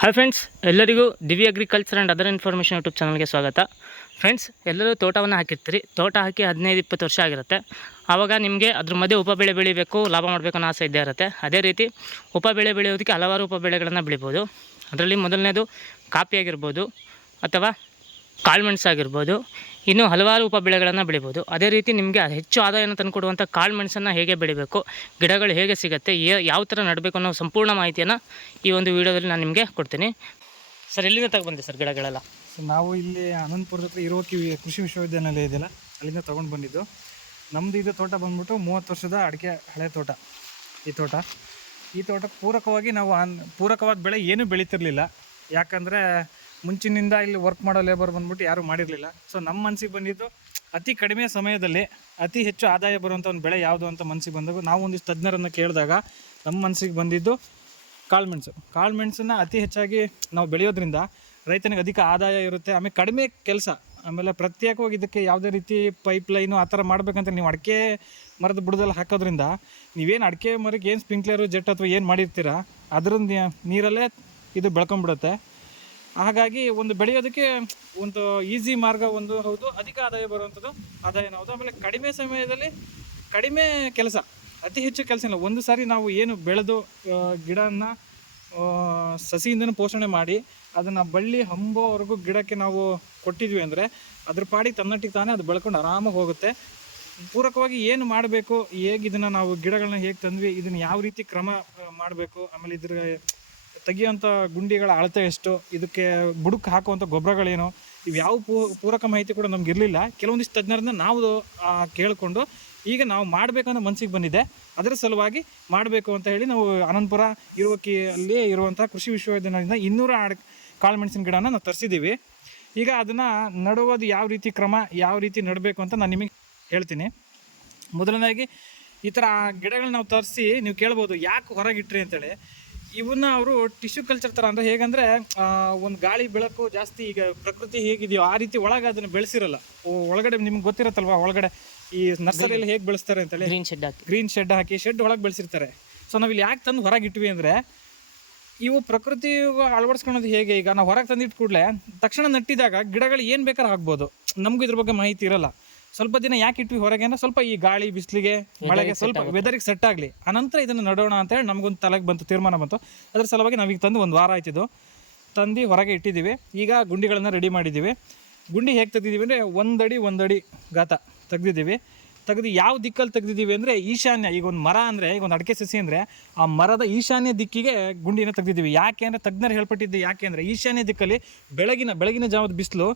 Hi friends, ಎಲ್ಲರಿಗೂ ದಿವ್ಯ agriculture and other information YouTube ಚಾನಲ್ಗೆ ಸ್ವಾಗತ. ಫ್ರೆಂಡ್ಸ್, ಎಲ್ಲರೂ ತೋಟವನ್ನು ಹಾಕಿರ್ತೀರಿ. ತೋಟ ಹಾಕಿ 15-20 ವರ್ಷ ಆಗಿರುತ್ತೆ. ಆವಾಗ ನಿಮಗೆ ಅದ್ರ ಮಧ್ಯೆ ಉಪಬೆಳೆ ಬೆಳಿಬೇಕು, ಲಾಭ ಮಾಡಬೇಕು ಅನ್ನೋ ಆಸೆ ಇದ್ದೇ ಇರುತ್ತೆ. ಅದೇ ರೀತಿ ಉಪಬೆಳೆ ಬೆಳೆಯೋದಕ್ಕೆ ಹಲವಾರು ಉಪಬೆಳೆಗಳನ್ನು ಬೆಳಿಬೋದು. ಅದರಲ್ಲಿ ಮೊದಲನೇದು ಕಾಫಿ ಆಗಿರ್ಬೋದು ಅಥವಾ ಕಾಳುಮೆಣಸು ಆಗಿರ್ಬೋದು, ಇನ್ನೂ ಹಲವಾರು ಉಪಬೆಳೆಗಳನ್ನು ಬೆಳಿಬೋದು. ಅದೇ ರೀತಿ ನಿಮಗೆ ಹೆಚ್ಚು ಆದಾಯವನ್ನು ತಂದುಕೊಡುವಂಥ ಕಾಳುಮೆಣಸನ್ನು ಹೇಗೆ ಬೆಳಿಬೇಕು, ಗಿಡಗಳು ಹೇಗೆ ಸಿಗುತ್ತೆ, ಯಾವ ಥರ ನೆಡಬೇಕು ಅನ್ನೋ ಸಂಪೂರ್ಣ ಮಾಹಿತಿಯನ್ನು ಈ ಒಂದು ವಿಡಿಯೋದಲ್ಲಿ ನಾನು ನಿಮಗೆ ಕೊಡ್ತೀನಿ. ಸರ್, ಎಲ್ಲಿಂದ ತಗೊಬಂದೆ ಸರ್ ಗಿಡಗಳೆಲ್ಲ? ನಾವು ಇಲ್ಲಿ ಅನಂತಪುರದ ಹತ್ರ ಇರೋಕಿ ಕೃಷಿ ವಿಶ್ವವಿದ್ಯಾನಿಲಯ ಇದೆಯಲ್ಲ, ಅಲ್ಲಿಂದ ತೊಗೊಂಡು ಬಂದಿದ್ದು. ನಮ್ಮದು ಇದು ತೋಟ ಬಂದ್ಬಿಟ್ಟು 30 ವರ್ಷದ ಅಡಿಕೆ ಹಳೆ ತೋಟ. ಈ ತೋಟಕ್ಕೆ ಪೂರಕವಾಗಿ ನಾವು ಪೂರಕವಾದ ಬೆಳೆ ಏನೂ ಬೆಳೀತಿರ್ಲಿಲ್ಲ. ಯಾಕಂದರೆ ಮುಂಚಿನಿಂದ ಇಲ್ಲಿ ವರ್ಕ್ ಮಾಡೋ ಲೇಬರ್ ಬಂದ್ಬಿಟ್ಟು ಯಾರೂ ಮಾಡಿರಲಿಲ್ಲ. ಸೊ ನಮ್ಮ ಮನಸ್ಸಿಗೆ ಬಂದಿದ್ದು ಅತಿ ಕಡಿಮೆ ಸಮಯದಲ್ಲಿ ಅತಿ ಹೆಚ್ಚು ಆದಾಯ ಬರುವಂಥ ಒಂದು ಬೆಳೆ ಯಾವುದು ಅಂತ ಮನಸ್ಸಿಗೆ ಬಂದಾಗ ನಾವು ಒಂದಿಷ್ಟು ತಜ್ಞರನ್ನು ಕೇಳಿದಾಗ ನಮ್ಮ ಮನಸ್ಸಿಗೆ ಬಂದಿದ್ದು ಕಾಳುಮೆಣಸನ್ನು ಅತಿ ಹೆಚ್ಚಾಗಿ ನಾವು ಬೆಳೆಯೋದ್ರಿಂದ ರೈತನಿಗೆ ಅಧಿಕ ಆದಾಯ ಇರುತ್ತೆ. ಆಮೇಲೆ ಕಡಿಮೆ ಕೆಲಸ, ಆಮೇಲೆ ಪ್ರತ್ಯೇಕವಾಗಿ ಇದಕ್ಕೆ ಯಾವುದೇ ರೀತಿ ಪೈಪ್ಲೈನು ಆ ಥರ ಮಾಡಬೇಕಂತ ನೀವು ಅಡಿಕೆ ಮರದ ಬುಡದಲ್ಲಿ ಹಾಕೋದ್ರಿಂದ ನೀವೇನು ಅಡಿಕೆ ಮರಕ್ಕೆ ಏನು ಸ್ಪ್ರಿಂಕ್ಲರು ಜೆಟ್ ಅಥವಾ ಏನು ಮಾಡಿರ್ತೀರ ಅದರಿಂದ ನೀರಲ್ಲೇ ಇದು ಬೆಳ್ಕೊಂಬಿಡುತ್ತೆ. ಹಾಗಾಗಿ ಒಂದು ಬೆಳೆಯೋದಕ್ಕೆ ಒಂದು ಈಸಿ ಮಾರ್ಗ ಒಂದು ಹೌದು, ಅಧಿಕ ಆದಾಯ ಬರುವಂಥದ್ದು ಆದಾಯನೂ ಹೌದು. ಆಮೇಲೆ ಕಡಿಮೆ ಸಮಯದಲ್ಲಿ ಕಡಿಮೆ ಕೆಲಸ, ಅತಿ ಹೆಚ್ಚು ಕೆಲಸ ಇಲ್ಲ. ಒಂದು ಸಾರಿ ನಾವು ಏನು ಬೆಳೆದು ಗಿಡನ ಸಸಿಯಿಂದನೂ ಪೋಷಣೆ ಮಾಡಿ ಅದನ್ನು ಬಳ್ಳಿ ಹಂಬೋವರೆಗೂ ಗಿಡಕ್ಕೆ ನಾವು ಕೊಟ್ಟಿದ್ವಿ ಅಂದರೆ ಅದ್ರ ಪಾಡಿಗೆ ತನ್ನಟ್ಟಿಗೆ ತಾನೇ ಅದು ಬೆಳ್ಕೊಂಡು ಆರಾಮಾಗಿ ಹೋಗುತ್ತೆ. ಪೂರಕವಾಗಿ ಏನು ಮಾಡಬೇಕು, ಹೇಗೆ ಇದನ್ನು ನಾವು ಗಿಡಗಳನ್ನ ಹೇಗೆ ತಂದ್ವಿ, ಇದನ್ನು ಯಾವ ರೀತಿ ಕ್ರಮ ಮಾಡಬೇಕು, ಆಮೇಲೆ ಇದ್ರ ತೆಗಿಯೋಂಥ ಗುಂಡಿಗಳ ಅಳತೆ ಎಷ್ಟು, ಇದಕ್ಕೆ ಬುಡಕ್ಕೆ ಹಾಕುವಂಥ ಗೊಬ್ಬರಗಳೇನು, ಇವು ಯಾವ ಪೂರಕ ಮಾಹಿತಿ ಕೂಡ ನಮ್ಗೆ ಇರಲಿಲ್ಲ. ಕೆಲವೊಂದಿಷ್ಟು ತಜ್ಞರನ್ನ ನಾವು ಕೇಳಿಕೊಂಡು ಈಗ ನಾವು ಮಾಡಬೇಕನ್ನೋ ಮನಸ್ಸಿಗೆ ಬಂದಿದೆ. ಅದರ ಸಲುವಾಗಿ ಮಾಡಬೇಕು ಅಂತ ಹೇಳಿ ನಾವು ಅನಂತಪುರ ಅಲ್ಲಿ ಇರುವಂಥ ಕೃಷಿ ವಿಶ್ವವಿದ್ಯಾನಿಲಯದಿಂದ 200 ಕಾಳುಮೆಣಸಿನ ಗಿಡನ ನಾವು ತರಿಸಿದ್ದೀವಿ. ಈಗ ಅದನ್ನು ನಡುವುದು ಯಾವ ರೀತಿ ಕ್ರಮ, ಯಾವ ರೀತಿ ನೆಡಬೇಕು ಅಂತ ನಾನು ನಿಮಗೆ ಹೇಳ್ತೀನಿ. ಮೊದಲನೇದಾಗಿ ಈ ಥರ ಗಿಡಗಳನ್ನ ನಾವು ತರಿಸಿ ನೀವು ಕೇಳ್ಬೋದು ಯಾಕೆ ಹೊರಗಿಟ್ರಿ ಅಂತೇಳಿ. ಇವನ್ನ ಅವರು ಟಿಶ್ಯೂ ಕಲ್ಚರ್ ಥರ ಅಂದರೆ ಹೇಗಂದರೆ ಒಂದು ಗಾಳಿ ಬೆಳಕು ಜಾಸ್ತಿ, ಈಗ ಪ್ರಕೃತಿ ಹೇಗಿದೆಯೋ ಆ ರೀತಿ ಒಳಗೆ ಅದನ್ನು ಬೆಳೆಸಿರಲ್ಲ. ಒಳಗಡೆ ನಿಮ್ಗೆ ಗೊತ್ತಿರುತ್ತಲ್ವ, ಒಳಗಡೆ ಈ ನರ್ಸರಿಯಲ್ಲಿ ಹೇಗೆ ಬೆಳೆಸ್ತಾರೆ ಅಂತೇಳಿ ಗ್ರೀನ್ ಶೆಡ್ ಹಾಕಿ ಶೆಡ್ ಒಳಗೆ ಬೆಳೆಸಿರ್ತಾರೆ. ಸೊ ನಾವಿಲ್ಲಿ ಯಾಕೆ ತಂದು ಹೊರಗೆ ಇಟ್ವಿ ಅಂದರೆ ಇವು ಪ್ರಕೃತಿ ಅಳವಡಿಸ್ಕೊಳೋದು ಹೇಗೆ, ಈಗ ನಾವು ಹೊರಗೆ ತಂದಿಟ್ಟು ಕೂಡಲೇ ತಕ್ಷಣ ನಟ್ಟಿದಾಗ ಗಿಡಗಳು ಏನು ಬೇಕಾದ್ರೂ ಆಗ್ಬೋದು. ನಮಗೂ ಇದ್ರ ಬಗ್ಗೆ ಮಾಹಿತಿ ಇರಲ್ಲ. ಸ್ವಲ್ಪ ದಿನ ಯಾಕೆ ಇಟ್ವಿ ಹೊರಗೆ ಅಂದರೆ ಸ್ವಲ್ಪ ಈ ಗಾಳಿ ಬಿಸಿಲಿಗೆ ಮಳೆಗೆ ಸ್ವಲ್ಪ ವೆದರಿಗೆ ಸೆಟ್ ಆಗಲಿ, ಅನಂತರ ಇದನ್ನು ನಡೋಣ ಅಂತೇಳಿ ನಮಗೊಂದು ತಲೆಗೆ ಬಂತು, ತೀರ್ಮಾನ ಬಂತು. ಅದರ ಸಲುವಾಗಿ ನಾವೀಗ ತಂದು 1 ವಾರ ಆಯ್ತಿದ್ದು ತಂದು ಹೊರಗೆ ಇಟ್ಟಿದ್ದೀವಿ. ಈಗ ಗುಂಡಿಗಳನ್ನು ರೆಡಿ ಮಾಡಿದ್ದೀವಿ. ಗುಂಡಿ ಹೇಗೆ ತೆಗ್ದಿದ್ದೀವಿ ಅಂದರೆ 1 ಅಡಿ ಗಾತ ತೆಗ್ದಿದ್ದೀವಿ. ತೆಗೆದು ಯಾವ ದಿಕ್ಕಲ್ಲಿ ತೆಗ್ದಿದ್ದೀವಿ ಅಂದರೆ ಈಶಾನ್ಯ. ಈಗ ಒಂದು ಮರ ಅಂದರೆ, ಈಗ ಒಂದು ಅಡಿಕೆ ಸಸಿ ಅಂದರೆ ಆ ಮರದ ಈಶಾನ್ಯ ದಿಕ್ಕಿಗೆ ಗುಂಡಿನ ತೆಗ್ದಿದ್ದೀವಿ. ಯಾಕೆ ಅಂದರೆ ತಜ್ಞರು ಹೇಳ್ಪಟ್ಟಿದ್ದು ಯಾಕೆ ಅಂದರೆ ಈಶಾನ್ಯ ದಿಕ್ಕಲ್ಲಿ ಬೆಳಗಿನ ಜಾವದ ಬಿಸಿಲು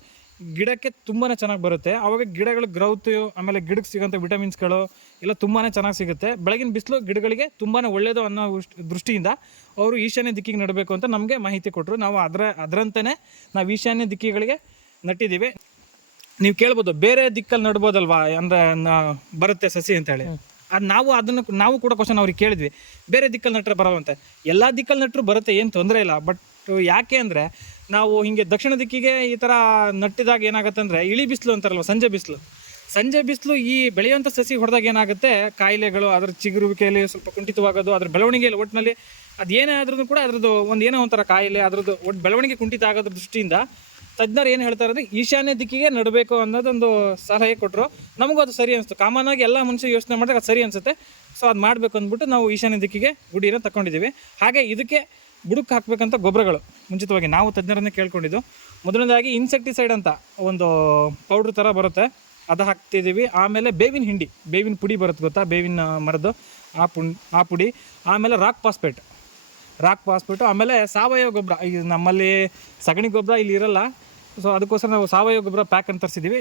ಗಿಡಕ್ಕೆ ತುಂಬಾ ಚೆನ್ನಾಗಿ ಬರುತ್ತೆ. ಆವಾಗ ಗಿಡಗಳ ಗ್ರೌತ್, ಆಮೇಲೆ ಗಿಡಕ್ಕೆ ಸಿಗೋಂಥ ವಿಟಮಿನ್ಸ್ಗಳು ಎಲ್ಲ ತುಂಬಾ ಚೆನ್ನಾಗಿ ಸಿಗುತ್ತೆ. ಬೆಳಗಿನ ಬಿಸಿಲು ಗಿಡಗಳಿಗೆ ತುಂಬಾ ಒಳ್ಳೆಯದು ಅನ್ನೋ ದೃಷ್ಟಿಯಿಂದ ಅವರು ಈಶಾನ್ಯ ದಿಕ್ಕಿಗೆ ನೆಡಬೇಕು ಅಂತ ನಮಗೆ ಮಾಹಿತಿ ಕೊಟ್ಟರು. ನಾವು ಅದರಂತೆಯೇ ನಾವು ಈಶಾನ್ಯ ದಿಕ್ಕಿಗಳಿಗೆ ನಟ್ಟಿದ್ದೀವಿ. ನೀವು ಕೇಳ್ಬೋದು ಬೇರೆ ದಿಕ್ಕಲ್ಲಿ ನಡ್ಬೋದಲ್ವಾ ಅಂದರೆ ಬರುತ್ತೆ ಸಸಿ ಅಂತೇಳಿ. ಅದು ನಾವು ಕೂಡ ಕ್ವಶನ್ ಅವ್ರಿಗೆ ಕೇಳಿದ್ವಿ, ಬೇರೆ ದಿಕ್ಕಲ್ಲಿ ನಟ್ಟರೆ ಬರೋವಂತೆ. ಎಲ್ಲ ದಿಕ್ಕಲ್ಲಿ ನಟ್ಟರು ಬರುತ್ತೆ, ಏನು ತೊಂದರೆ ಇಲ್ಲ. ಬಟ್ ಯಾಕೆ ಅಂದರೆ ನಾವು ಹೀಗೆ ದಕ್ಷಿಣ ದಿಕ್ಕಿಗೆ ಈ ಥರ ನಟ್ಟಿದಾಗ ಏನಾಗುತ್ತೆ ಅಂದರೆ ಇಳಿ ಬಿಸಿಲು ಅಂತಾರಲ್ವ, ಸಂಜೆ ಬಿಸಿಲು ಈ ಬೆಳೆಯುವಂಥ ಸಸಿ ಹೊಡೆದಾಗ ಏನಾಗುತ್ತೆ, ಕಾಯಿಲೆಗಳು, ಅದರ ಚಿಗುರುವಿಕೆಯಲ್ಲಿ ಸ್ವಲ್ಪ ಕುಂಠಿತವಾಗೋದು, ಅದ್ರ ಬೆಳವಣಿಗೆಯಲ್ಲಿ ಒಟ್ಟಿನಲ್ಲಿ ಅದು ಏನೇ ಆದ್ರೂ ಕೂಡ ಅದ್ರದ್ದು ಏನೋ ಒಂಥರ ಕಾಯಿಲೆ, ಅದ್ರದ್ದು ಒಟ್ಟು ಬೆಳವಣಿಗೆ ಕುಂಠಿತ ಆಗೋದ್ರ ದೃಷ್ಟಿಯಿಂದ ತಜ್ಞರು ಏನು ಹೇಳ್ತಾರೆ ಅಂದರೆ ಈಶಾನ್ಯ ದಿಕ್ಕಿಗೆ ನಡಬೇಕು ಅನ್ನೋದೊಂದು ಸಲಹೆ ಕೊಟ್ಟರು. ನಮಗೂ ಅದು ಸರಿ ಅನಿಸ್ತು. ಕಾಮನ್ ಆಗಿ ಎಲ್ಲ ಮನುಷ್ಯ ಯೋಚನೆ ಮಾಡಿದಾಗ ಅದು ಸರಿ ಅನಿಸುತ್ತೆ. ಸೊ ಅದು ಮಾಡಬೇಕು ಅಂದ್ಬಿಟ್ಟು ನಾವು ಈಶಾನ್ಯ ದಿಕ್ಕಿಗೆ ಗುಡಿಯನ್ನು ತಗೊಂಡಿದ್ದೀವಿ. ಹಾಗೆ ಇದಕ್ಕೆ ಬುಡಕ್ಕೆ ಹಾಕಬೇಕಂತ ಗೊಬ್ಬರಗಳು ಮುಂಚಿತವಾಗಿ ನಾವು ತಜ್ಞರನ್ನೇ ಕೇಳ್ಕೊಂಡಿದ್ದು. ಮೊದಲನೇದಾಗಿ ಇನ್ಸೆಕ್ಟಿಸೈಡ್ ಅಂತ ಒಂದು ಪೌಡ್ರ್ ಥರ ಬರುತ್ತೆ, ಅದು ಹಾಕ್ತಿದ್ದೀವಿ. ಆಮೇಲೆ ಬೇವಿನ ಪುಡಿ ಬರುತ್ತೆ ಗೊತ್ತಾ, ಬೇವಿನ ಮರದ್ದು ಆ ಪುಡಿ. ಆಮೇಲೆ ರಾಕ್ ಫಾಸ್ಫೇಟು. ಆಮೇಲೆ ಸಾವಯವ ಗೊಬ್ಬರ. ಈಗ ನಮ್ಮಲ್ಲಿ ಸಗಣಿ ಗೊಬ್ಬರ ಇಲ್ಲಿ ಇರಲ್ಲ, ಸೊ ಅದಕ್ಕೋಸ್ಕರ ನಾವು ಸಾವಯವ ಗೊಬ್ಬರ ಪ್ಯಾಕ್ ಅಂತ ತರಿಸಿದ್ದೀವಿ.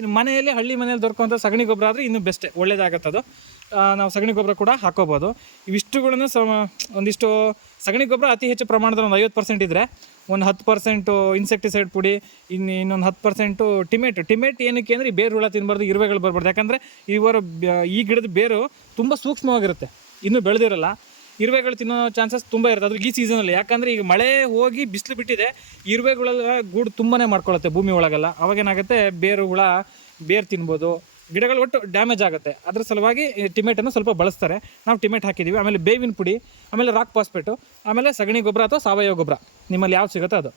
ಹಳ್ಳಿ ಮನೆಯಲ್ಲಿ ದೊರಕುವಂಥ ಸಗಣಿ ಗೊಬ್ಬರ ಆದರೆ ಇನ್ನೂ ಬೆಸ್ಟ್, ಒಳ್ಳೇದಾಗತ್ತೆ ಅದು. ನಾವು ಸಗಣಿ ಗೊಬ್ಬರ ಕೂಡ ಹಾಕೋಬೋದು. ಇವಿಷ್ಟುಗಳನ್ನು ಒಂದಿಷ್ಟು ಸಗಣಿ ಗೊಬ್ಬರ ಅತಿ ಹೆಚ್ಚು ಪ್ರಮಾಣದ ಒಂದು 50% ಇದ್ದರೆ, ಒಂದು 10% ಇನ್ಸೆಕ್ಟಿಸೈಡ್ ಪುಡಿ, ಇನ್ನೊಂದು 10% ಟಿಮೆಟ್ ಏನಕ್ಕೆ ಅಂದರೆ ಈ ಬೇರು ಹುಳ ತಿನ್ನಬಾರ್ದು, ಇರುವೆಗಳು ಬರಬಾರ್ದು. ಯಾಕಂದರೆ ಈ ಗಿಡದ ಬೇರು ತುಂಬ ಸೂಕ್ಷ್ಮವಾಗಿರುತ್ತೆ, ಇನ್ನೂ ಬೆಳೆದಿರಲ್ಲ. ಇರುವೆಗಳು ತಿನ್ನೋ ಚಾನ್ಸಸ್ ತುಂಬ ಇರುತ್ತೆ ಅದ್ರಿಗೆ ಈ ಸೀಸನಲ್ಲಿ. ಯಾಕಂದರೆ ಈಗ ಮಳೆ ಹೋಗಿ ಬಿಸಿಲು ಬಿಟ್ಟಿದೆ, ಇರುವೆಗಳೆಲ್ಲ ಗೂಡು ತುಂಬಾ ಮಾಡ್ಕೊಳ್ಳುತ್ತೆ ಭೂಮಿ ಒಳಗೆಲ್ಲ. ಅವಾಗೇನಾಗುತ್ತೆ, ಬೇರು ತಿನ್ಬೋದು, ಗಿಡಗಳು ಒಟ್ಟು ಡ್ಯಾಮೇಜ್ ಆಗುತ್ತೆ. ಅದ್ರ ಸಲುವಾಗಿ ಟಿಮೆಟನ್ನು ಸ್ವಲ್ಪ ಬಳಸ್ತಾರೆ. ನಾವು ಟಿಮೆಟ್ ಹಾಕಿದ್ದೀವಿ. ಆಮೇಲೆ ಬೇವಿನ ಪುಡಿ, ಆಮೇಲೆ ರಾಕ್ ಫಾಸ್ಫೇಟು, ಆಮೇಲೆ ಸಗಣಿ ಗೊಬ್ಬರ ಅಥವಾ ಸಾವಯವ ಗೊಬ್ಬರ ನಿಮ್ಮಲ್ಲಿ ಯಾವ್ದು ಸಿಗುತ್ತೋ ಅದು,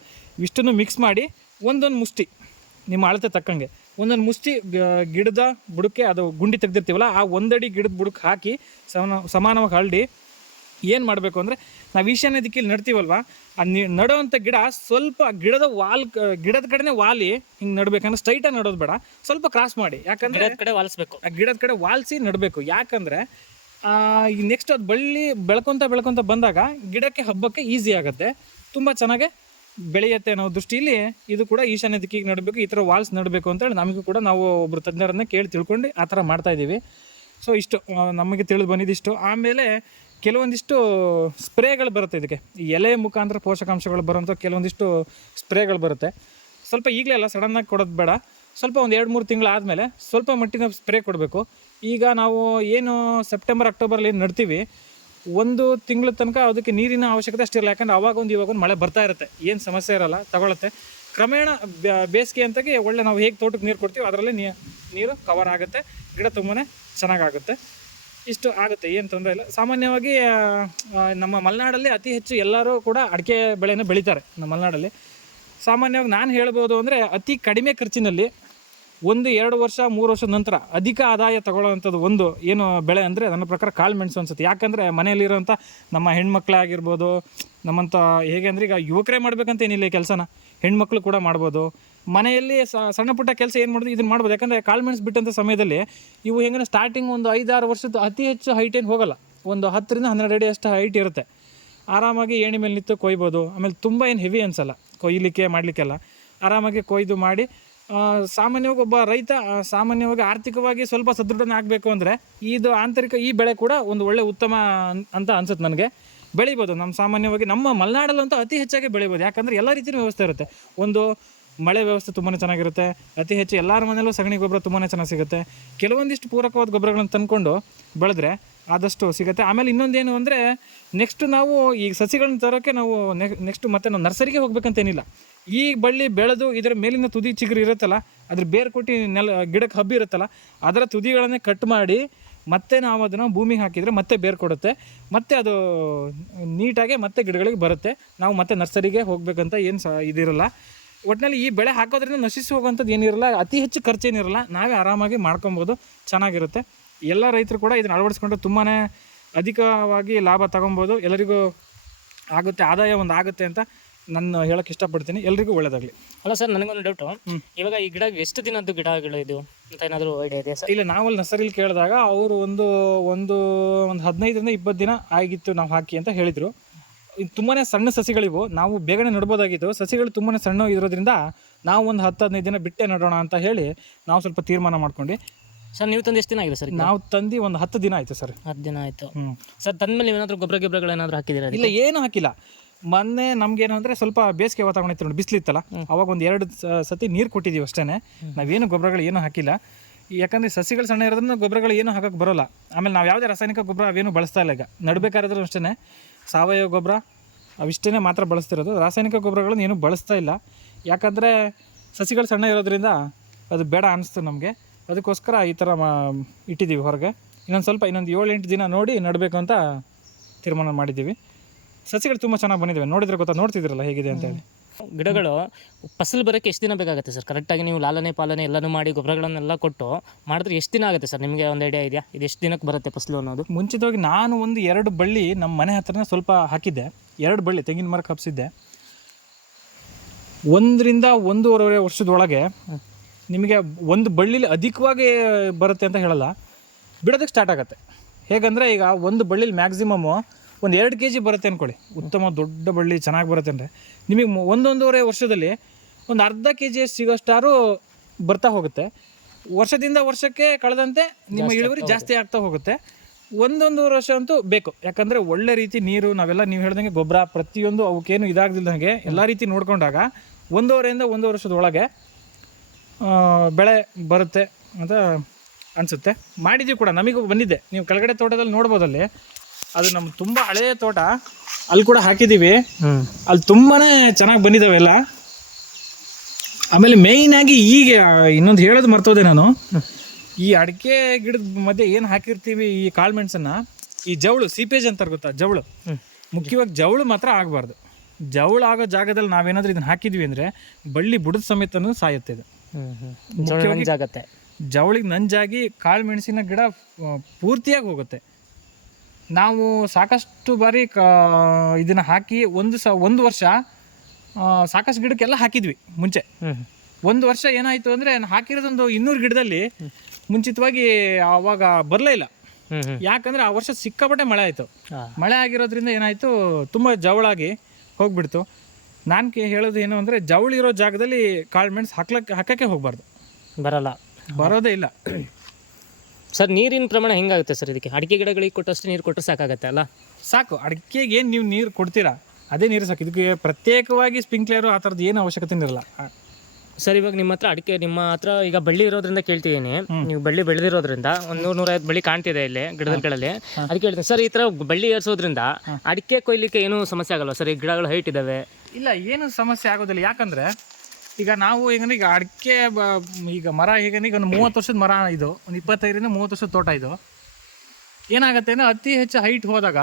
ಇಷ್ಟನ್ನು ಮಿಕ್ಸ್ ಮಾಡಿ ಒಂದೊಂದು ಮುಷ್ಟಿ ನಿಮ್ಮ ಅಳತೆ ತಕ್ಕಂಗೆ ಒಂದೊಂದು ಮುಷ್ಟಿ ಗಿಡದ ಬುಡಕ್ಕೆ ಅದು ಗುಂಡಿ ತೆಗೆದಿರ್ತೀವಲ್ಲ ಆ ಒಂದಡಿ ಗಿಡದ ಬುಡಕ್ಕೆ ಹಾಕಿ ಸಮಾನವಾಗಿ ಹರಡಿ ಏನು ಮಾಡಬೇಕು ಅಂದರೆ ನಾವು ಈಶಾನ್ಯ ದಿಕ್ಕಿಲ್ಲಿ ನಡ್ತೀವಲ್ವ, ಆ ನಡೋವಂಥ ಗಿಡ ಸ್ವಲ್ಪ ಗಿಡದ ಕಡೆನೇ ವಾಲಿ ಹಿಂಗೆ ನಡ್ಬೇಕಂದ್ರೆ ಸ್ಟ್ರೈಟಾಗಿ ನಡೋದು ಬೇಡ, ಸ್ವಲ್ಪ ಕ್ರಾಸ್ ಮಾಡಿ. ಯಾಕಂದರೆ ಕಡೆ ವಾಲಿಸ್ಬೇಕು, ಆ ಗಿಡದ ಕಡೆ ವಾಲಿಸಿ ನಡಬೇಕು. ಯಾಕಂದರೆ ಈಗ ನೆಕ್ಸ್ಟ್ ಅದು ಬಳ್ಳಿ ಬೆಳ್ಕೊತ ಬಂದಾಗ ಗಿಡಕ್ಕೆ ಹಬ್ಬಕ್ಕೆ ಈಸಿ ಆಗುತ್ತೆ, ತುಂಬ ಚೆನ್ನಾಗೆ ಬೆಳೆಯುತ್ತೆ ಅನ್ನೋ ದೃಷ್ಟಿಯಲ್ಲಿ ಇದು ಕೂಡ ಈಶಾನ್ಯ ದಿಕ್ಕಿಗೆ ನಡಬೇಕು, ಈ ಥರ ವಾಲ್ಸ್ ನಡಬೇಕು ಅಂತೇಳಿ ನಮಗೂ ಕೂಡ ನಾವು ಒಬ್ಬರು ತಜ್ಞರನ್ನ ಕೇಳಿ ತಿಳ್ಕೊಂಡು ಆ ಥರ ಮಾಡ್ತಾಯಿದ್ದೀವಿ. ಸೊ ಇಷ್ಟು ನಮಗೆ ತಿಳಿದು ಬಂದಿದ್ದಿಷ್ಟು. ಆಮೇಲೆ ಕೆಲವೊಂದಿಷ್ಟು ಸ್ಪ್ರೇಗಳು ಬರುತ್ತೆ ಇದಕ್ಕೆ, ಈ ಎಲೆ ಮುಖಾಂತರ ಪೋಷಕಾಂಶಗಳು ಬರೋಂಥ ಕೆಲವೊಂದಿಷ್ಟು ಸ್ಪ್ರೇಗಳು ಬರುತ್ತೆ. ಸ್ವಲ್ಪ ಈಗಲೇ ಅಲ್ಲ, ಸಡನ್ನಾಗಿ ಕೊಡೋದು ಬೇಡ, ಸ್ವಲ್ಪ ಒಂದು 2-3 ತಿಂಗಳಾದಮೇಲೆ ಸ್ವಲ್ಪ ಮಟ್ಟಿನ ಸ್ಪ್ರೇ ಕೊಡಬೇಕು. ಈಗ ನಾವು ಏನು ಸೆಪ್ಟೆಂಬರ್ ಅಕ್ಟೋಬರಲ್ಲಿ ಏನು ನಡ್ತೀವಿ, 1 ತಿಂಗಳ ತನಕ ಅದಕ್ಕೆ ನೀರಿನ ಅವಶ್ಯಕತೆ ಅಷ್ಟಿರಲ್ಲ. ಯಾಕಂದರೆ ಇವಾಗ ಮಳೆ ಬರ್ತಾ ಇರುತ್ತೆ, ಏನು ಸಮಸ್ಯೆ ಇರೋಲ್ಲ, ತಗೊಳುತ್ತೆ. ಕ್ರಮೇಣ ಬೇಸಿಗೆ ಅಂತಾಗಿ ಒಳ್ಳೆ ನಾವು ಹೇಗೆ ತೋಟಕ್ಕೆ ನೀರು ಕೊಡ್ತೀವಿ ಅದರಲ್ಲಿ ನೀರು ಕವರ್ ಆಗುತ್ತೆ, ಗಿಡ ತುಂಬಾ ಚೆನ್ನಾಗಾಗುತ್ತೆ. ಇಷ್ಟು ಆಗುತ್ತೆ, ಏನು ತೊಂದರೆ ಇಲ್ಲ. ಸಾಮಾನ್ಯವಾಗಿ ನಮ್ಮ ಮಲೆನಾಡಲ್ಲಿ ಅತಿ ಹೆಚ್ಚು ಎಲ್ಲರೂ ಕೂಡ ಅಡಿಕೆ ಬೆಳೆಯನ್ನು ಬೆಳೀತಾರೆ. ನಮ್ಮ ಮಲೆನಾಡಲ್ಲಿ ಸಾಮಾನ್ಯವಾಗಿ ನಾನು ಹೇಳ್ಬೋದು ಅಂದರೆ ಅತಿ ಕಡಿಮೆ ಖರ್ಚಿನಲ್ಲಿ 1-2 ವರ್ಷ 3 ವರ್ಷದ ನಂತರ ಅಧಿಕ ಆದಾಯ ತಗೊಳ್ಳೋವಂಥದ್ದು ಒಂದು ಏನು ಬೆಳೆ ಅಂದರೆ ನನ್ನ ಪ್ರಕಾರ ಕಾಳು ಮೆಣಸು ಅನ್ಸುತ್ತೆ. ಯಾಕಂದರೆ ಮನೆಯಲ್ಲಿರೋಂಥ ನಮ್ಮ ಹೆಣ್ಮಕ್ಳಾಗಿರ್ಬೋದು, ನಮ್ಮಂಥ ಹೇಗೆ ಅಂದರೆ ಈಗ ಯುವಕರೇ ಮಾಡ್ಬೇಕಂತ ಏನಿಲ್ಲ ಈ ಕೆಲಸನ, ಹೆಣ್ಮಕ್ಳು ಕೂಡ ಮಾಡ್ಬೋದು. ಮನೆಯಲ್ಲಿ ಸಣ್ಣ ಪುಟ್ಟ ಕೆಲಸ ಏನು ಮಾಡೋದು ಇದನ್ನು ಮಾಡ್ಬೋದು. ಯಾಕಂದರೆ ಕಾಳು ಮೆಣಸು ಬಿಟ್ಟಂಥ ಸಮಯದಲ್ಲಿ ಇವು ಹೆಂಗೆ ಸ್ಟಾರ್ಟಿಂಗ್ ಒಂದು 5-6 ವರ್ಷದ ಅತಿ ಹೆಚ್ಚು ಹೈಟ್ ಏನು ಹೋಗೋಲ್ಲ, ಒಂದು 10-12 ಅಡಿ ಅಷ್ಟು ಹೈಟ್ ಇರುತ್ತೆ. ಆರಾಮಾಗಿ ಏಣಿ ಮೇಲೆ ನಿಂತು ಕೊಯ್ಬೋದು. ಆಮೇಲೆ ತುಂಬ ಏನು ಹೆವಿ ಅನಿಸಲ್ಲ ಕೊಯ್ಲಿಕ್ಕೆ ಮಾಡಲಿಕ್ಕೆಲ್ಲ, ಆರಾಮಾಗಿ ಕೊಯ್ದು ಮಾಡಿ. ಸಾಮಾನ್ಯವಾಗಿ ಒಬ್ಬ ರೈತ ಸಾಮಾನ್ಯವಾಗಿ ಆರ್ಥಿಕವಾಗಿ ಸ್ವಲ್ಪ ಸದೃಢನ ಆಗಬೇಕು ಅಂದರೆ ಇದು ಆಂತರಿಕ ಈ ಬೆಳೆ ಕೂಡ ಒಂದು ಒಳ್ಳೆ ಉತ್ತಮ ಅಂತ ಅನ್ಸುತ್ತೆ ನನಗೆ. ಬೆಳಿಬೋದು ಸಾಮಾನ್ಯವಾಗಿ ನಮ್ಮ ಮಲೆನಾಡಲ್ಲಂತೂ ಅತಿ ಹೆಚ್ಚಾಗಿ ಬೆಳಿಬೋದು. ಯಾಕಂದರೆ ಎಲ್ಲ ರೀತಿಯ ವ್ಯವಸ್ಥೆ ಇರುತ್ತೆ. ಒಂದು ಮಳೆ ವ್ಯವಸ್ಥೆ ತುಂಬಾ ಚೆನ್ನಾಗಿರುತ್ತೆ, ಅತಿ ಹೆಚ್ಚು ಎಲ್ಲರ ಮನೆಯಲ್ಲೂ ಸಗಣಿ ಗೊಬ್ಬರ ತುಂಬಾ ಚೆನ್ನಾಗಿ ಸಿಗುತ್ತೆ. ಕೆಲವೊಂದಿಷ್ಟು ಪೂರಕವಾದ ಗೊಬ್ಬರಗಳನ್ನು ತಂದ್ಕೊಂಡು ಬೆಳೆದ್ರೆ ಆದಷ್ಟು ಸಿಗುತ್ತೆ. ಆಮೇಲೆ ಇನ್ನೊಂದೇನು ಅಂದರೆ ನೆಕ್ಸ್ಟ್ ನಾವು ಈ ಸಸಿಗಳನ್ನ ತರೋಕ್ಕೆ ನಾವು ನೆಕ್ಸ್ಟ್ ಮತ್ತೆ ನಾವು ನರ್ಸರಿಗೆ ಹೋಗ್ಬೇಕಂತೇನಿಲ್ಲ. ಈ ಬಳ್ಳಿ ಬೆಳೆದು ಇದರ ಮೇಲಿನ ತುದಿ ಚಿಗುರು ಇರುತ್ತಲ್ಲ, ಅದ್ರ ಬೇರು ಕೊಟ್ಟು ಗಿಡಕ್ಕೆ ಹಬ್ಬಿ ಇರುತ್ತಲ್ಲ, ಅದರ ತುದಿಗಳನ್ನೇ ಕಟ್ ಮಾಡಿ ಮತ್ತೆ ನಾವು ಅದನ್ನು ಭೂಮಿಗೆ ಹಾಕಿದರೆ ಮತ್ತೆ ಬೇರು ಕೊಡುತ್ತೆ, ಮತ್ತೆ ಅದು ನೀಟಾಗಿ ಮತ್ತೆ ಗಿಡಗಳಿಗೆ ಬರುತ್ತೆ. ನಾವು ಮತ್ತೆ ನರ್ಸರಿಗೆ ಹೋಗ್ಬೇಕಂತ ಏನು ಇದಿರಲ್ಲ. ಒಟ್ಟಿನಲ್ಲಿ ಈ ಬೆಳೆ ಹಾಕೋದ್ರಿಂದ ನಶಿಸಿ ಹೋಗುವಂಥದ್ದು ಏನಿರಲ್ಲ, ಅತಿ ಹೆಚ್ಚು ಖರ್ಚೇನಿರಲ್ಲ, ನಾವೇ ಆರಾಮಾಗಿ ಮಾಡ್ಕೊಬೋದು, ಚೆನ್ನಾಗಿರುತ್ತೆ. ಎಲ್ಲ ರೈತರು ಕೂಡ ಇದನ್ನು ಅಳವಡಿಸ್ಕೊಂಡು ತುಂಬಾ ಅಧಿಕವಾಗಿ ಲಾಭ ತಗೊಬೋದು, ಎಲ್ಲರಿಗೂ ಆಗುತ್ತೆ, ಆದಾಯ ಒಂದು ಆಗುತ್ತೆ ಅಂತ ನಾನು ಹೇಳೋಕ್ಕೆ ಇಷ್ಟಪಡ್ತೀನಿ. ಎಲ್ರಿಗೂ ಒಳ್ಳೆಯದಾಗಲಿ. ಅಲ್ಲ ಸರ್, ನನಗೊಂದು ಡೌಟು, ಇವಾಗ ಈ ಗಿಡ ಎಷ್ಟು ದಿನದ್ದು ಗಿಡಗಳು ಇದು ಅಂತ ಏನಾದರೂ ಐಡಿಯಾ ಇದೆಯಾ ಸರ್? ಇಲ್ಲ, ನಾವಲ್ಲಿ ನರ್ಸರಿಲಿ ಕೇಳಿದಾಗ ಅವರು ಒಂದು 15-20 ದಿನ ಆಗಿತ್ತು ನಾವು ಹಾಕಿ ಅಂತ ಹೇಳಿದರು. ತುಂಬಾ ಸಣ್ಣ ಸಸಿಗಳಿವು, ನಾವು ಬೇಗನೆ ನಡ್ಬೋದಾಗಿತ್ತು. ಸಸಿಗಳು ತುಂಬಾ ಸಣ್ಣ ಇರೋದ್ರಿಂದ ನಾವು ಒಂದು 10-15 ದಿನ ಬಿಟ್ಟೆ ನಡೋಣ ಅಂತ ಹೇಳಿ ನಾವು ಸ್ವಲ್ಪ ತೀರ್ಮಾನ ಮಾಡ್ಕೊಂಡು. ಸರ್ ನೀವು ತಂದು ಎಷ್ಟು ದಿನ ಆಗಿದೆ ಸರ್? ನಾವು ತಂದು ಒಂದು 10 ದಿನ ಆಯಿತು ಸರ್. 10 ದಿನ ಆಯಿತು ಸರ್. ತಂದಮೇಲೆ ಏನಾದರೂ ಗೊಬ್ಬರಗಳು ಏನಾದರೂ ಹಾಕಿದ್ದೀರಾ? ಇಲ್ಲ, ಏನೂ ಹಾಕಿಲ್ಲ. ಮೊನ್ನೆ ನಮಗೇನು ಅಂದರೆ ಸ್ವಲ್ಪ ಬೇಸಿಗೆ ವಾತಾವರಣ ಇತ್ತು ನೋಡಿ, ಬಿಸಿಲಿತ್ತಲ್ಲ, ಅವಾಗ ಒಂದು 2 ಸತಿ ನೀರು ಕೊಟ್ಟಿದ್ದೀವಿ ಅಷ್ಟೇ. ನಾವೇನು ಗೊಬ್ಬರಗಳು ಏನೂ ಹಾಕಿಲ್ಲ. ಯಾಕಂದರೆ ಸಸಿಗಳು ಸಣ್ಣ ಇರೋದ್ರಿಂದ ಗೊಬ್ಬರಗಳು ಏನೂ ಹಾಕೋಕ್ಕೆ ಬರೋಲ್ಲ. ಆಮೇಲೆ ನಾವು ಯಾವುದೇ ರಾಸಾಯನಿಕ ಗೊಬ್ಬರ ಅವೇನು ಬಳಸ್ತಾ ಇಲ್ಲ. ಈಗ ನಡಬೇಕಾದ್ರೂ ಅಷ್ಟೇ ಸಾವಯವ ಗೊಬ್ಬರ ಅವಿಷ್ಟೇ ಮಾತ್ರ ಬಳಸ್ತಿರೋದು. ರಾಸಾಯನಿಕ ಗೊಬ್ಬರಗಳನ್ನು ಏನೂ ಬಳಸ್ತಾ ಇಲ್ಲ. ಯಾಕಂದರೆ ಸಸಿಗಳು ಸಣ್ಣ ಇರೋದ್ರಿಂದ ಅದು ಬೇಡ ಅನ್ನಿಸ್ತು ನಮಗೆ. ಅದಕ್ಕೋಸ್ಕರ ಈ ಥರ ಇಟ್ಟಿದ್ದೀವಿ ಹೊರಗೆ. ಇನ್ನೊಂದು 7-8 ದಿನ ನೋಡಿ ನಡಬೇಕು ಅಂತ ತೀರ್ಮಾನ ಮಾಡಿದ್ದೀವಿ. ಸಸಿಗಳು ತುಂಬ ಚೆನ್ನಾಗಿ ಬಂದಿದ್ದಾವೆ, ನೋಡಿದ್ರೆ ನೋಡ್ತಿದ್ರಲ್ಲ ಹೇಗಿದೆ ಅಂತ ಹೇಳಿ. ಗಿಡಗಳು ಫಸಲು ಬರೋಕ್ಕೆ ಎಷ್ಟು ದಿನ ಬೇಕಾಗುತ್ತೆ ಸರ್? ಕರೆಕ್ಟಾಗಿ ನೀವು ಲಾಲನೆ ಪಾಲನೆ ಎಲ್ಲನೂ ಮಾಡಿ ಗೊಬ್ಬರಗಳನ್ನೆಲ್ಲ ಕೊಟ್ಟು ಮಾಡಿದ್ರೆ ಎಷ್ಟು ದಿನ ಆಗುತ್ತೆ ಸರ್? ನಿಮಗೆ ಒಂದು ಐಡಿಯಾ ಇದೆಯಾ ಇದು ಎಷ್ಟು ದಿನಕ್ಕೆ ಬರುತ್ತೆ ಫಸಲು ಅನ್ನೋದು? ಮುಂಚಿತವಾಗಿ ನಾನು ಒಂದು 2 ಬಳ್ಳಿ ನಮ್ಮ ಮನೆ ಹತ್ರನೇ ಸ್ವಲ್ಪ ಹಾಕಿದ್ದೆ. 2 ಬಳ್ಳಿ ತೆಂಗಿನ ಮರಕ್ಕೆ ಹಬ್ಸಿದ್ದೆ. 1-1.5 ವರ್ಷದೊಳಗೆ ನಿಮಗೆ ಒಂದು ಬಳ್ಳಿಲಿ ಅಧಿಕವಾಗಿ ಬರುತ್ತೆ ಅಂತ ಹೇಳಲ್ಲ, ಬಿಡೋದಕ್ಕೆ ಸ್ಟಾರ್ಟ್ ಆಗುತ್ತೆ. ಹೇಗಂದರೆ ಈಗ ಒಂದು ಬಳ್ಳಿಲಿ ಮ್ಯಾಕ್ಸಿಮಮ್ಮು ಒಂದು 2 kg ಬರುತ್ತೆ ಅಂದ್ಕೊಳ್ಳಿ. ಉತ್ತಮ ದೊಡ್ಡ ಬಳ್ಳಿ ಚೆನ್ನಾಗಿ ಬರುತ್ತೆ ಅಂದರೆ ನಿಮಗೆ 1-1.5 ವರ್ಷದಲ್ಲಿ ಒಂದು ಅರ್ಧ kg ಸಿಗೋಷ್ಟಾರು ಬರ್ತಾ ಹೋಗುತ್ತೆ. ವರ್ಷದಿಂದ ವರ್ಷಕ್ಕೆ ಕಳೆದಂತೆ ನಿಮ್ಮ ಇಳುವರಿ ಜಾಸ್ತಿ ಆಗ್ತಾ ಹೋಗುತ್ತೆ. 1-1.5 ವರ್ಷ ಅಂತೂ ಬೇಕು. ಯಾಕಂದರೆ ಒಳ್ಳೆ ರೀತಿ ನೀರು, ನಾವೆಲ್ಲ ನೀವು ಹೇಳ್ದಂಗೆ ಗೊಬ್ಬರ ಪ್ರತಿಯೊಂದು ಅವಕ್ಕೇನು ಇದಾಗದಿಲ್ದಂಗೆ ಎಲ್ಲ ರೀತಿ ನೋಡ್ಕೊಂಡಾಗ 1.5 ವರ್ಷದೊಳಗೆ ಬೆಳೆ ಬರುತ್ತೆ ಅಂತ ಅನಿಸುತ್ತೆ. ಮಾಡಿದ್ದೀವಿ ಕೂಡ, ನಮಗೂ ಬಂದಿದ್ದೆ. ನೀವು ಕೆಳಗಡೆ ತೋಟದಲ್ಲಿ ನೋಡ್ಬೋದಲ್ಲಿ, ಅದು ನಮ್ಮ ತುಂಬ ಹಳೆಯ ತೋಟ, ಅಲ್ಲಿ ಕೂಡ ಹಾಕಿದ್ದೀವಿ. ಅಲ್ಲಿ ತುಂಬಾ ಚೆನ್ನಾಗಿ ಬಂದಿದ್ದಾವೆ ಎಲ್ಲ. ಆಮೇಲೆ ಮೇಯ್ನಾಗಿ ಈಗ ಇನ್ನೊಂದು ಹೇಳೋದು ಮರ್ತೋದೆ ನಾನು, ಈ ಅಡಿಕೆ ಗಿಡದ ಮಧ್ಯೆ ಏನು ಹಾಕಿರ್ತೀವಿ ಈ ಕಾಳುಮೆಣಸನ್ನು, ಈ ಜವಳು ಸೀಪೇಜ್ ಅಂತಾರೆ ಗೊತ್ತಾ, ಜವಳು ಮುಖ್ಯವಾಗಿ ಜವಳು ಮಾತ್ರ ಆಗಬಾರ್ದು. ಜವಳು ಆಗೋ ಜಾಗದಲ್ಲಿ ನಾವೇನಾದ್ರೂ ಇದನ್ನು ಹಾಕಿದ್ವಿ ಅಂದರೆ ಬಳ್ಳಿ ಬುಡದ ಸಮೇತನೂ ಸಾಯುತ್ತೆ. ಇದು ನಂಜಾಗತ್ತೆ, ಜವಳಿಗೆ ನಂಜಾಗಿ ಕಾಳುಮೆಣಸಿನ ಗಿಡ ಪೂರ್ತಿಯಾಗಿ ಹೋಗುತ್ತೆ. ನಾವು ಸಾಕಷ್ಟು ಬಾರಿ ಇದನ್ನು ಹಾಕಿ ಒಂದು ವರ್ಷ ಸಾಕಷ್ಟು ಗಿಡಕ್ಕೆಲ್ಲ ಹಾಕಿದ್ವಿ ಮುಂಚೆ. ಒಂದು ವರ್ಷ ಏನಾಯಿತು ಅಂದರೆ ಹಾಕಿರೋದೊಂದು 200 ಗಿಡದಲ್ಲಿ ಮುಂಚಿತವಾಗಿ ಆವಾಗ ಬರಲೇ ಇಲ್ಲ. ಯಾಕಂದರೆ ಆ ವರ್ಷ ಸಿಕ್ಕಾಪಟ್ಟೆ ಮಳೆ ಆಯಿತು. ಮಳೆ ಆಗಿರೋದ್ರಿಂದ ಏನಾಯಿತು, ತುಂಬ ಜವಳಾಗಿ ಹೋಗ್ಬಿಡ್ತು. ನಾನು ಹೇಳೋದು ಏನು ಅಂದರೆ ಜವಳಿರೋ ಜಾಗದಲ್ಲಿ ಕಾಳುಮೆಣಸು ಹಾಕಕ್ಕೆ ಹೋಗಬಾರ್ದು, ಬರೋದೇ ಇಲ್ಲ. ಸರ್ ನೀರಿನ ಪ್ರಮಾಣ ಹೆಂಗಾಗುತ್ತೆ ಸರ್ ಇದಕ್ಕೆ? ಅಡಿಕೆ ಗಿಡಗಳಿಗೆ ಕೊಟ್ಟಷ್ಟು ನೀರು ಕೊಟ್ಟರೆ ಸಾಕಾಗತ್ತೆ ಅಲ್ಲ? ಸಾಕು. ಅಡಿಕೆಗೆ ಏನು ನೀವು ನೀರು ಕೊಡ್ತೀರಾ ಅದೇ ನೀರು ಸಾಕು. ಇದಕ್ಕೆ ಪ್ರತ್ಯೇಕವಾಗಿ ಸ್ಪ್ರಿಂಕ್ಲರು ಆ ಥರದ್ದು ಏನು ಅವಶ್ಯಕತೆ ಇರಲ್ಲ. ಸರ್ ಇವಾಗ ನಿಮ್ಮ ಹತ್ರ ಈಗ ಬಳ್ಳಿ ಇರೋದ್ರಿಂದ ಕೇಳ್ತಿದ್ದೀನಿ, ನೀವು ಬಳ್ಳಿ ಬೆಳೆದಿರೋದ್ರಿಂದ 100-150 ಬಳ್ಳಿ ಕಾಣ್ತಿದೆ ಇಲ್ಲಿ ಗಿಡಗಳಲ್ಲಿ, ಅದಕ್ಕೆ ಹೇಳ್ತೀನಿ ಸರ್, ಈ ಥರ ಬಳ್ಳಿ ಏರ್ಸೋದ್ರಿಂದ ಅಡಿಕೆ ಕೊಯ್ಲಿಕ್ಕೆ ಏನೂ ಸಮಸ್ಯೆ ಆಗಲ್ವಾ ಸರ್? ಈ ಗಿಡಗಳು ಹೈಟ್ ಇದ್ದಾವೆ. ಇಲ್ಲ, ಏನು ಸಮಸ್ಯೆ ಆಗೋದಿಲ್ಲ. ಯಾಕಂದರೆ ಈಗ ನಾವು ಈಗ ಅಡಿಕೆ ಈಗ ಮರ ಈಗ ಒಂದು 30 ವರ್ಷದ ಮರ ಇದು, ಒಂದು 25-30 ವರ್ಷದ ತೋಟ ಇದು. ಏನಾಗುತ್ತೆ ಅಂದರೆ ಅತಿ ಹೆಚ್ಚು ಹೈಟ್ ಹೋದಾಗ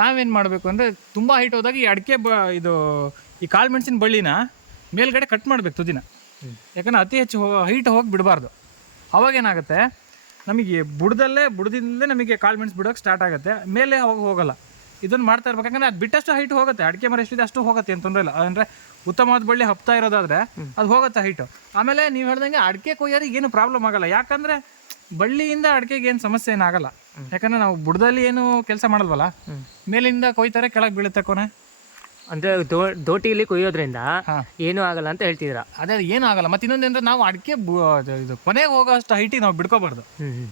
ನಾವೇನು ಮಾಡಬೇಕು ಅಂದರೆ, ತುಂಬ ಹೈಟ್ ಹೋದಾಗ ಈ ಅಡಿಕೆ ಈ ಕಾಳುಮೆಣಸಿನ ಬಳ್ಳಿನ ಮೇಲ್ಗಡೆ ಕಟ್ ಮಾಡಬೇಕು ತುದಿನ. ಯಾಕಂದರೆ ಅತಿ ಹೆಚ್ಚು ಹೈಟ್ ಹೋಗಿ ಬಿಡಬಾರ್ದು. ಅವಾಗೇನಾಗುತ್ತೆ, ನಮಗೆ ಬುಡದಿಂದಲೇ ನಮಗೆ ಕಾಳುಮೆಣಸು ಬಿಡೋಕೆ ಸ್ಟಾರ್ಟ್ ಆಗುತ್ತೆ, ಮೇಲೆ ಅವಾಗ ಹೋಗೋಲ್ಲ. ಇದನ್ನು ಮಾಡ್ತಾ ಇರ್ಬೇಕು. ಯಾಕಂದರೆ ಅದು ಬಿಟ್ಟಷ್ಟು ಹೈಟ್ ಹೋಗುತ್ತೆ, ಅಡಿಕೆ ಮರ ಎಷ್ಟಿದೆ ಅಷ್ಟು ಹೋಗುತ್ತೆ, ಏನು ತೊಂದರೆ ಇಲ್ಲ. ಅಂದರೆ ಉತ್ತಮವಾದ ಬಳ್ಳಿ ಹಪ್ತಾ ಇರೋದಾದರೆ ಅದು ಹೋಗುತ್ತೆ ಹೈಟು. ಆಮೇಲೆ ನೀವು ಹೇಳ್ದಂಗೆ ಅಡಿಕೆ ಕೊಯ್ಯೋರಿಗೆ ಏನು ಪ್ರಾಬ್ಲಮ್ ಆಗೋಲ್ಲ. ಯಾಕಂದರೆ ಬಳ್ಳಿಯಿಂದ ಅಡಿಕೆಗೆ ಏನು ಸಮಸ್ಯೆ ಏನಾಗಲ್ಲ. ಯಾಕಂದರೆ ನಾವು ಬುಡದಲ್ಲಿ ಏನು ಕೆಲಸ ಮಾಡಲ್ವಲ್ಲ, ಮೇಲಿಂದ ಕೊಯ್ತಾರೆ, ಕೆಳಗೆ ಬೀಳುತ್ತೆ ಕೊನೆ. ಅಂದರೆ ದೋಟಿಯಲ್ಲಿ ಕೊಯ್ಯೋದ್ರಿಂದ ಏನೂ ಆಗಲ್ಲ ಅಂತ ಹೇಳ್ತಿದ್ದೀರಾ? ಅದೇ ಏನೂ ಆಗಲ್ಲ. ಮತ್ತು ಇನ್ನೊಂದೇಂದ್ರೆ ನಾವು ಅಡಿಕೆ ಇದು ಕೊನೆಗೆ ಹೋಗೋ ಅಷ್ಟು ಹೈಟಿಗೆ ನಾವು ಬಿಡ್ಕೋಬಾರ್ದು,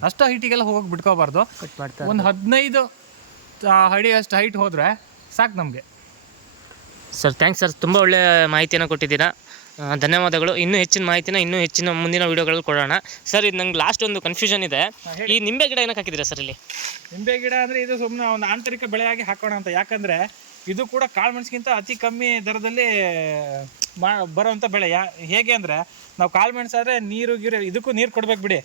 ಅಷ್ಟು ಹೈಟಿಗೆಲ್ಲ ಹೋಗಿ ಬಿಡ್ಕೋಬಾರ್ದು. ಒಂದು 15 ಅಡಿ ಅಷ್ಟು ಹೈಟ್ ಹೋದರೆ ಸಾಕು ನಮಗೆ. ಸರ್ ಥ್ಯಾಂಕ್ಸ್ ಸರ್, ತುಂಬ ಒಳ್ಳೆ ಮಾಹಿತಿಯನ್ನು ಕೊಟ್ಟಿದ್ದೀರಾ, ಧನ್ಯವಾದಗಳು. ಇನ್ನೂ ಹೆಚ್ಚಿನ ಮುಂದಿನ ವೀಡಿಯೋಗಳಲ್ಲಿ ಕೊಡೋಣ ಸರ್. ಇದು ನಂಗೆ ಲಾಸ್ಟ್ ಒಂದು ಕನ್ಫ್ಯೂಷನ್ ಇದೆ, ಈ ನಿಂಬೆ ಗಿಡ ಏನಕ್ಕೆ ಹಾಕಿದ್ದೀರಾ ಸರ್ ಇಲ್ಲಿ? ನಿಂಬೆ ಗಿಡ ಅಂದರೆ ಇದು ಸುಮ್ಮನೆ ಒಂದು ಆಂತರಿಕ ಬೆಳೆಯಾಗಿ ಹಾಕೋಣ ಅಂತ. ಯಾಕಂದರೆ ಇದು ಕೂಡ ಕಾಳುಮೆಣಸಿಗಿಂತ ಅತಿ ಕಮ್ಮಿ ದರದಲ್ಲಿ ಬರೋವಂಥ ಬೆಳೆ. ಹೇಗೆ ಅಂದರೆ ನಾವು ಕಾಳುಮೆಣಸಾದರೆ ಇದಕ್ಕೂ ನೀರು ಕೊಡ್ಬೇಕು ಬಿಡಿ.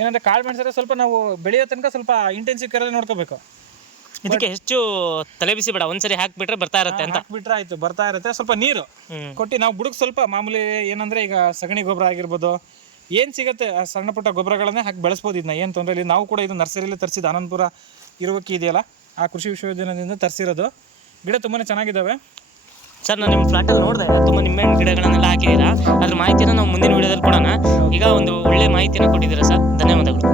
ಏನಂದರೆ ಕಾಳುಮೆಣಸಾದ್ರೆ ಸ್ವಲ್ಪ ನಾವು ಬೆಳೆಯೋ ತನಕ ಸ್ವಲ್ಪ ಇಂಟೆನ್ಸಿವ್ ಕೇರಲ್ಲಿ ನೋಡ್ಕೋಬೇಕು. ಇದಕ್ಕೆ ಹೆಚ್ಚು ತಲೆ ಬಿಸಿ ಬೇಡ, ಒಂದ್ಸರಿ ಹಾಕಿಬಿಟ್ರೆ ಬರ್ತಾ ಇರುತ್ತೆ ಅಂತ. ಹಾಕ್ಬಿಟ್ರೆ ಆಯಿತು, ಬರ್ತಾ ಇರುತ್ತೆ. ಸ್ವಲ್ಪ ನೀರು ಕೊಟ್ಟು ನಾವು ಬುಡಕ್ಕೆ ಸ್ವಲ್ಪ ಮಾಮೂಲಿ ಏನಂದರೆ ಈಗ ಸಗಣಿ ಗೊಬ್ಬರ ಆಗಿರ್ಬೋದು, ಏನು ಸಿಗುತ್ತೆ ಆ ಸಣ್ಣ ಪುಟ್ಟ ಗೊಬ್ಬರಗಳನ್ನೇ ಹಾಕಿ ಬೆಳೆಸ್ಬೋದು. ಇದನ್ನ ಏನು ತೊಂದರೆ ಇಲ್ಲ. ನಾವು ಕೂಡ ಇದು ನರ್ಸರಿಯಲ್ಲಿ ತರಿಸಿದ್ದು, ಆನಂದಪುರ ಇರುವಕ್ಕೆ ಇದೆಯಲ್ಲ ಆ ಕೃಷಿ ವಿಶ್ವವಿದ್ಯಾಲಯದಿಂದ ತರಿಸಿರೋದು. ಗಿಡ ತುಂಬಾ ಚೆನ್ನಾಗಿದ್ದಾವೆ ಸರ್. ನಾನು ನಿಮ್ಮ ಫ್ಲಾಟಲ್ಲಿ ನೋಡಿದೆ, ತುಂಬ ನಿಂಬೆಹಣ್ಣು ಗಿಡಗಳನ್ನೆಲ್ಲ ಹಾಕಿದ್ದೀರಾ. ಅದ್ರ ಮಾಹಿತಿನ ನಾವು ಮುಂದಿನ ವೀಡಿಯೋದಲ್ಲಿ ಕೊಡೋಣ. ಈಗ ಒಂದು ಒಳ್ಳೆ ಮಾಹಿತಿನ ಕೊಟ್ಟಿದ್ದೀರಾ ಸರ್, ಧನ್ಯವಾದಗಳು.